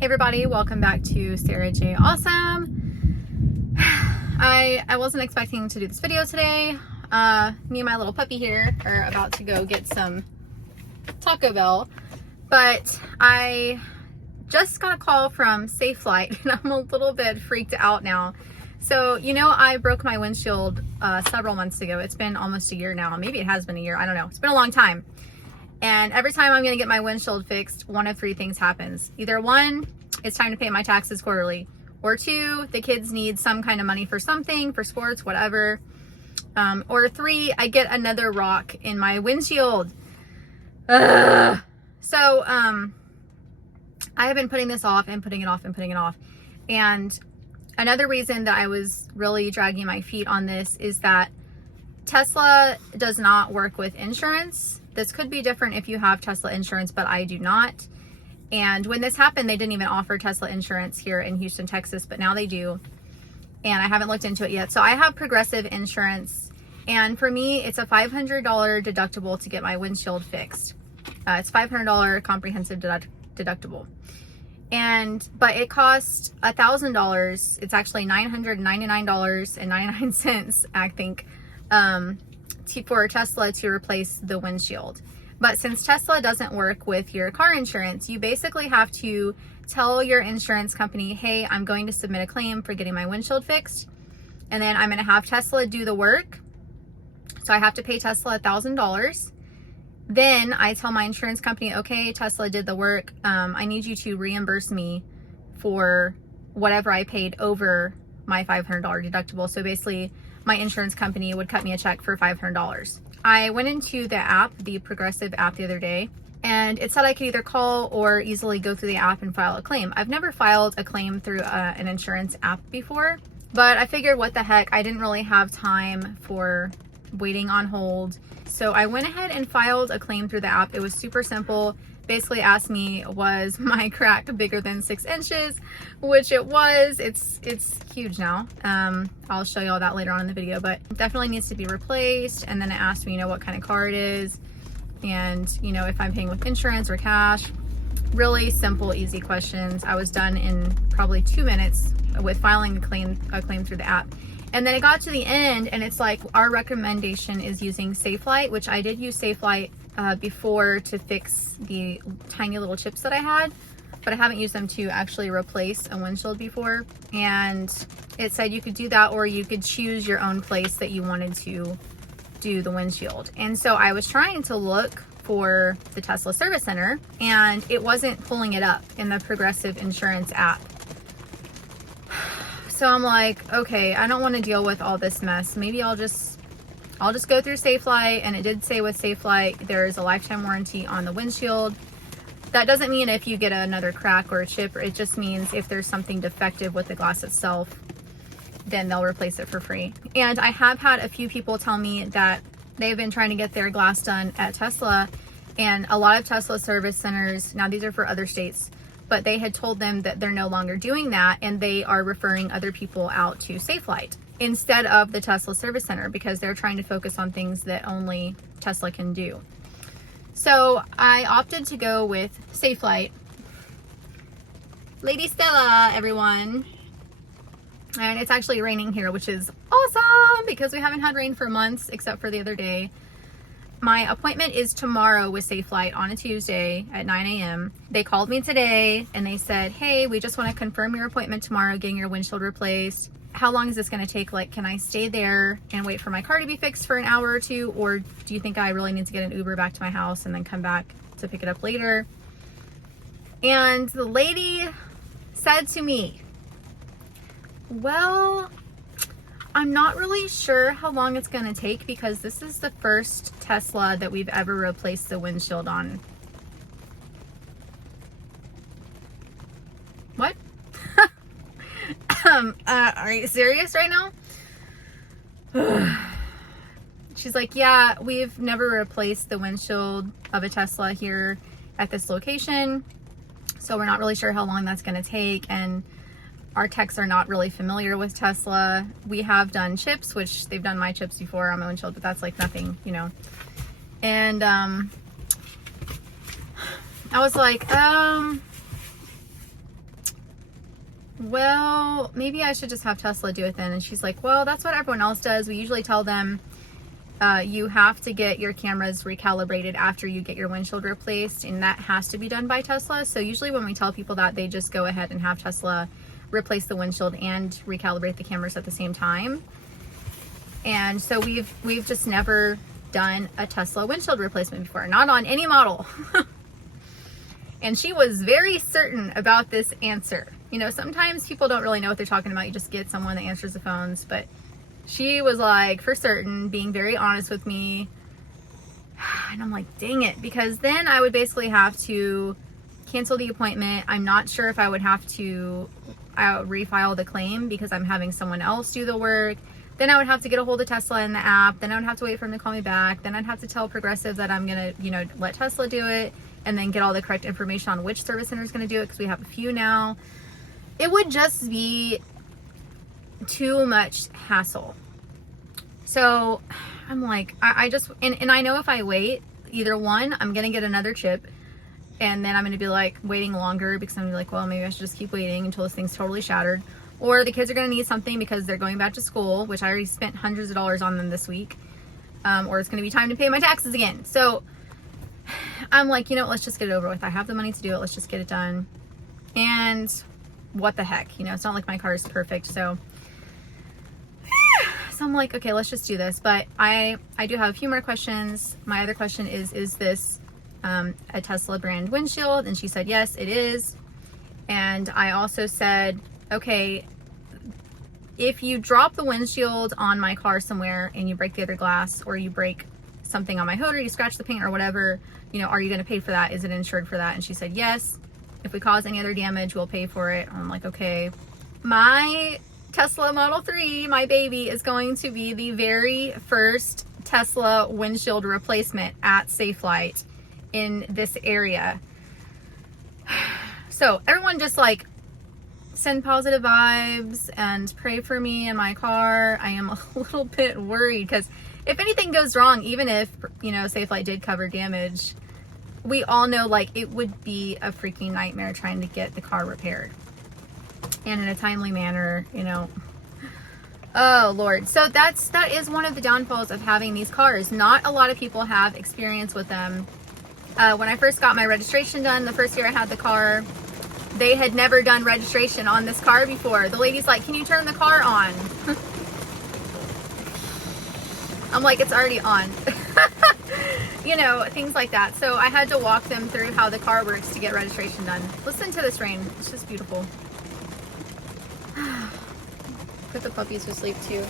Hey everybody, welcome back to Sarah J. Awesome. I wasn't expecting to do this video today. Me and my little puppy here are about to go get some Taco Bell, but I just got a call from Safelite and I'm a little bit freaked out now. So, you know, I broke my windshield several months ago. It's been almost a year now. Maybe it has been a year. I don't know. It's been a long time. And every time I'm going to get my windshield fixed, one of three things happens. Either one, it's time to pay my taxes quarterly. Or two, the kids need some kind of money for something, for sports, whatever. Or three, I get another rock in my windshield. Ugh. So, I have been putting this off and putting it off and putting it off. And another reason that I was really dragging my feet on this is that Tesla does not work with insurance. This could be different if you have Tesla insurance, but I do not. And when this happened, they didn't even offer Tesla insurance here in Houston, Texas, but now they do. And I haven't looked into it yet. So I have Progressive insurance. And for me, it's a $500 deductible to get my windshield fixed. It's $500 comprehensive deductible. But it cost $1,000. It's actually $999.99, I think, for Tesla to replace the windshield. But since Tesla doesn't work with your car insurance, you basically have to tell your insurance company, hey, I'm going to submit a claim for getting my windshield fixed. And then I'm going to have Tesla do the work. So I have to pay Tesla $1,000. Then I tell my insurance company, okay, Tesla did the work. I need you to reimburse me for whatever I paid over my $500 deductible. So basically, my insurance company would cut me a check for $500. I went into the app, the Progressive app the other day, and it said I could either call or easily go through the app and file a claim. I've never filed a claim through an insurance app before, but I figured what the heck, I didn't really have time for waiting on hold. So I went ahead and filed a claim through the app. It was super simple. Basically asked me, was my crack bigger than 6 inches, which it was. It's huge now. I'll show you all that later on in the video, but it definitely needs to be replaced. And then it asked me, you know, what kind of car it is, and you know, if I'm paying with insurance or cash. Really simple, easy questions. I was done in probably 2 minutes with filing a claim through the app. And then it got to the end and it's like, our recommendation is using Safelite, which I did use Safelite before to fix the tiny little chips that I had, but I haven't used them to actually replace a windshield before. And it said you could do that, or you could choose your own place that you wanted to do the windshield. And so I was trying to look for the Tesla service center and it wasn't pulling it up in the Progressive insurance app. So I'm like, okay, I don't want to deal with all this mess. Maybe I'll just go through Safelite. And it did say with Safelite, there's a lifetime warranty on the windshield. That doesn't mean if you get another crack or a chip, it just means if there's something defective with the glass itself, then they'll replace it for free. And I have had a few people tell me that they've been trying to get their glass done at Tesla, and a lot of Tesla service centers, now these are for other states, but they had told them that they're no longer doing that and they are referring other people out to Safelite instead of the Tesla service center, because they're trying to focus on things that only Tesla can do. So I opted to go with Safelite. Lady Stella, everyone. And it's actually raining here, which is awesome because we haven't had rain for months except for the other day. My appointment is tomorrow with Safelite on a Tuesday at 9 a.m. They called me today and they said, hey, we just want to confirm your appointment tomorrow, getting your windshield replaced. How long is this going to take? Like, can I stay there and wait for my car to be fixed for an hour or two? Or do you think I really need to get an Uber back to my house and then come back to pick it up later? And the lady said to me, well, I'm not really sure how long it's going to take because this is the first Tesla that we've ever replaced the windshield on. What? Are you serious right now? She's like, yeah, we've never replaced the windshield of a Tesla here at this location, so we're not really sure how long that's going to take, and our techs are not really familiar with Tesla. We have done chips, which they've done my chips before on my windshield, but that's like nothing, you know. And I was like, well, maybe I should just have Tesla do it then. And she's like, well, that's what everyone else does. We usually tell them you have to get your cameras recalibrated after you get your windshield replaced, and that has to be done by Tesla. So usually when we tell people that, they just go ahead and have Tesla replace the windshield and recalibrate the cameras at the same time. And so we've just never done a Tesla windshield replacement before, not on any model. And she was very certain about this answer. You know, sometimes people don't really know what they're talking about. You just get someone that answers the phones, but she was like, for certain, being very honest with me. And I'm like, dang it, because then I would basically have to cancel the appointment. I'm not sure if I would have to refile the claim because I'm having someone else do the work. Then I would have to get a hold of Tesla in the app. Then I would have to wait for them to call me back. Then I'd have to tell Progressive that I'm gonna, you know, let Tesla do it, and then get all the correct information on which service center is gonna do it, because we have a few now. It would just be too much hassle. So I'm like, I just, and I know if I wait, either one, I'm gonna get another chip, and then I'm gonna be like waiting longer because I'm gonna be like, well, maybe I should just keep waiting until this thing's totally shattered. Or the kids are gonna need something because they're going back to school, which I already spent hundreds of dollars on them this week. Or it's gonna be time to pay my taxes again. So I'm like, you know, let's just get it over with. I have the money to do it. Let's just get it done. And what the heck, you know, it's not like my car is perfect. So I'm like, okay, let's just do this. But I do have a few more questions. My other question is this a Tesla brand windshield? And she said, yes, it is. And I also said, okay, if you drop the windshield on my car somewhere and you break the other glass, or you break something on my hood, or you scratch the paint or whatever, you know, are you going to pay for that? Is it insured for that? And she said, yes. If we cause any other damage, we'll pay for it. I'm like, okay. My Tesla Model 3, my baby, is going to be the very first Tesla windshield replacement at Safelite in this area. So everyone just like send positive vibes and pray for me in my car. I am a little bit worried because if anything goes wrong, even if, you know, Safelite did cover damage, we all know like it would be a freaking nightmare trying to get the car repaired and in a timely manner, you know. Oh Lord. So that is one of the downfalls of having these cars. Not a lot of people have experience with them. When I first got my registration done, the first year I had the car, they had never done registration on this car before. The lady's like, can you turn the car on? I'm like, it's already on. You know, things like that. So I had to walk them through how the car works to get registration done. Listen to this rain. It's just beautiful. Put the puppies to sleep too.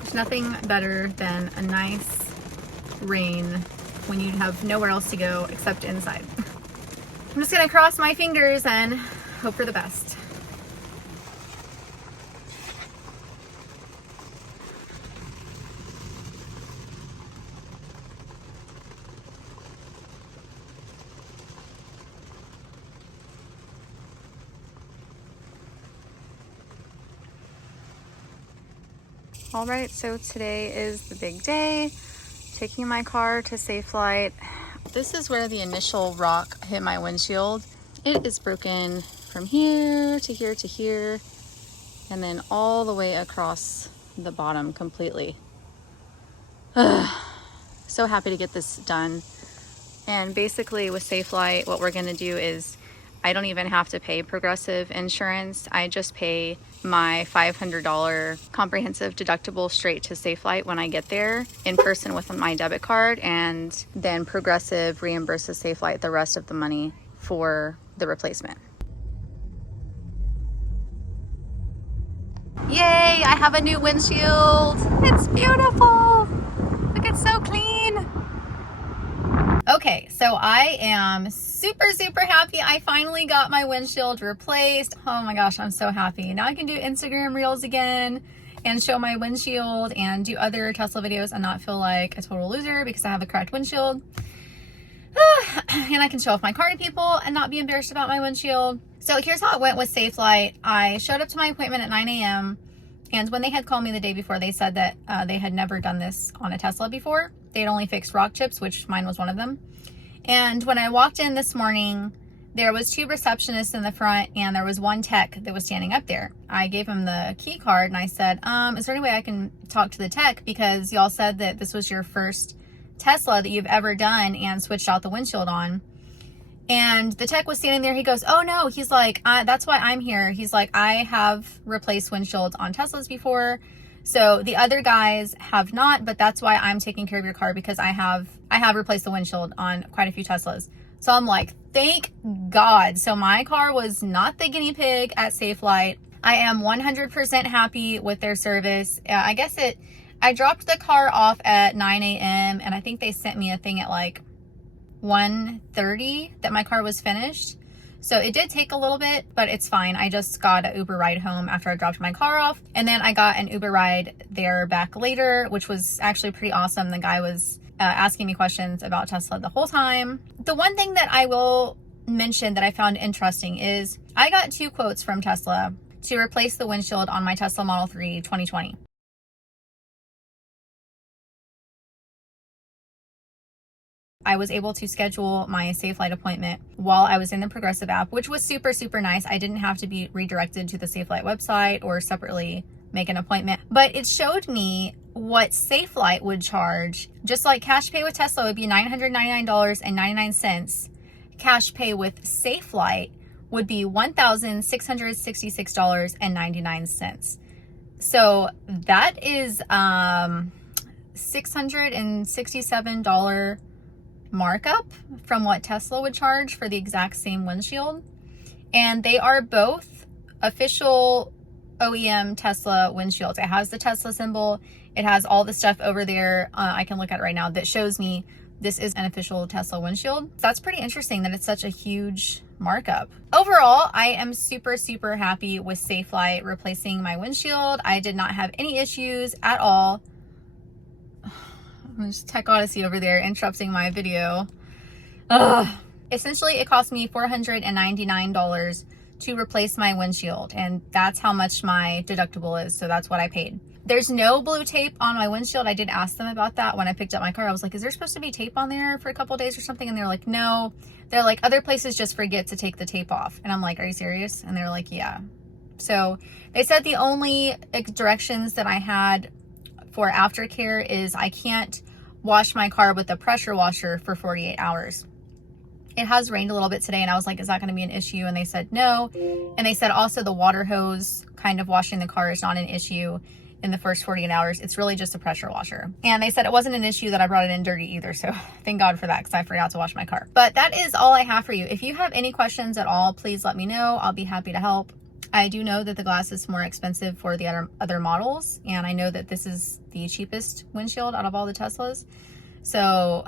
There's nothing better than a nice rain when you have nowhere else to go except inside. I'm just gonna cross my fingers and hope for the best. All right, so today is the big day. Taking my car to Safelite. This is where the initial rock hit my windshield. It is broken from here to here to here, and then all the way across the bottom completely. So happy to get this done. And basically with Safelite, what we're gonna do is I don't even have to pay Progressive insurance. I just pay my $500 comprehensive deductible straight to Safelite when I get there in person with my debit card, and then Progressive reimburses Safelite the rest of the money for the replacement. Yay, I have a new windshield. It's beautiful. Look, it's so clean. Okay, so I am super, super happy. I finally got my windshield replaced. Oh my gosh, I'm so happy. Now I can do Instagram reels again and show my windshield and do other Tesla videos and not feel like a total loser because I have a cracked windshield. And I can show off my car to people and not be embarrassed about my windshield. So here's how it went with Safelite. I showed up to my appointment at 9 a.m. And when they had called me the day before, they said that they had never done this on a Tesla before. They had only fixed rock chips, which mine was one of them. And when I walked in this morning, there was 2 receptionists in the front and there was 1 tech that was standing up there. I gave him the key card and I said, is there any way I can talk to the tech? Because y'all said that this was your first Tesla that you've ever done and switched out the windshield on. And the tech was standing there. He goes, oh no, he's like, that's why I'm here. He's like, I have replaced windshields on Teslas before. So the other guys have not, but that's why I'm taking care of your car, because I have replaced the windshield on quite a few Teslas. So I'm like, thank God. So my car was not the guinea pig at Safelite. I am 100% happy with their service. I dropped the car off at 9 a.m. and I think they sent me a thing at like 1:30 that my car was finished. So it did take a little bit, but it's fine. I just got an Uber ride home after I dropped my car off. And then I got an Uber ride there back later, which was actually pretty awesome. The guy was asking me questions about Tesla the whole time. The one thing that I will mention that I found interesting is I got 2 quotes from Tesla to replace the windshield on my Tesla Model 3 2020. I was able to schedule my Safelite appointment while I was in the Progressive app, which was super, super nice. I didn't have to be redirected to the Safelite website or separately make an appointment, but it showed me what Safelite would charge. Just like cash pay with Tesla would be $999.99. Cash pay with Safelite would be $1,666.99. So that is $667 markup from what Tesla would charge for the exact same windshield. And they are both official OEM Tesla windshields. It has the Tesla symbol. It has all the stuff over there. I can look at it right now that shows me this is an official Tesla windshield. That's pretty interesting that it's such a huge markup. Overall, I am super, super happy with Safelite replacing my windshield. I did not have any issues at all. There's Tech Odyssey over there interrupting my video. Essentially, it cost me $499 to replace my windshield, and that's how much my deductible is, so that's what I paid. There's no blue tape on my windshield. I did ask them about that when I picked up my car. I was like, is there supposed to be tape on there for a couple days or something? And they're like, no. They're like, other places just forget to take the tape off. And I'm like, are you serious? And they're like, yeah. So they said the only directions that I had for aftercare is I can't wash my car with a pressure washer for 48 hours. It has rained a little bit today, and I was like, is that going to be an issue? And they said no. And they said also the water hose kind of washing the car is not an issue in the first 48 hours. It's really just a pressure washer. And they said it wasn't an issue that I brought it in dirty either. So thank God for that, because I forgot to wash my car. But that is all I have for you. If you have any questions at all, please let me know. I'll be happy to help. I do know that the glass is more expensive for the other models, and I know that this is the cheapest windshield out of all the Teslas. So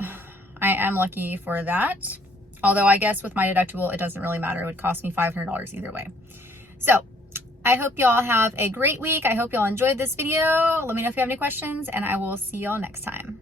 I am lucky for that. Although I guess with my deductible, it doesn't really matter. It would cost me $500 either way. So I hope y'all have a great week. I hope y'all enjoyed this video. Let me know if you have any questions, and I will see y'all next time.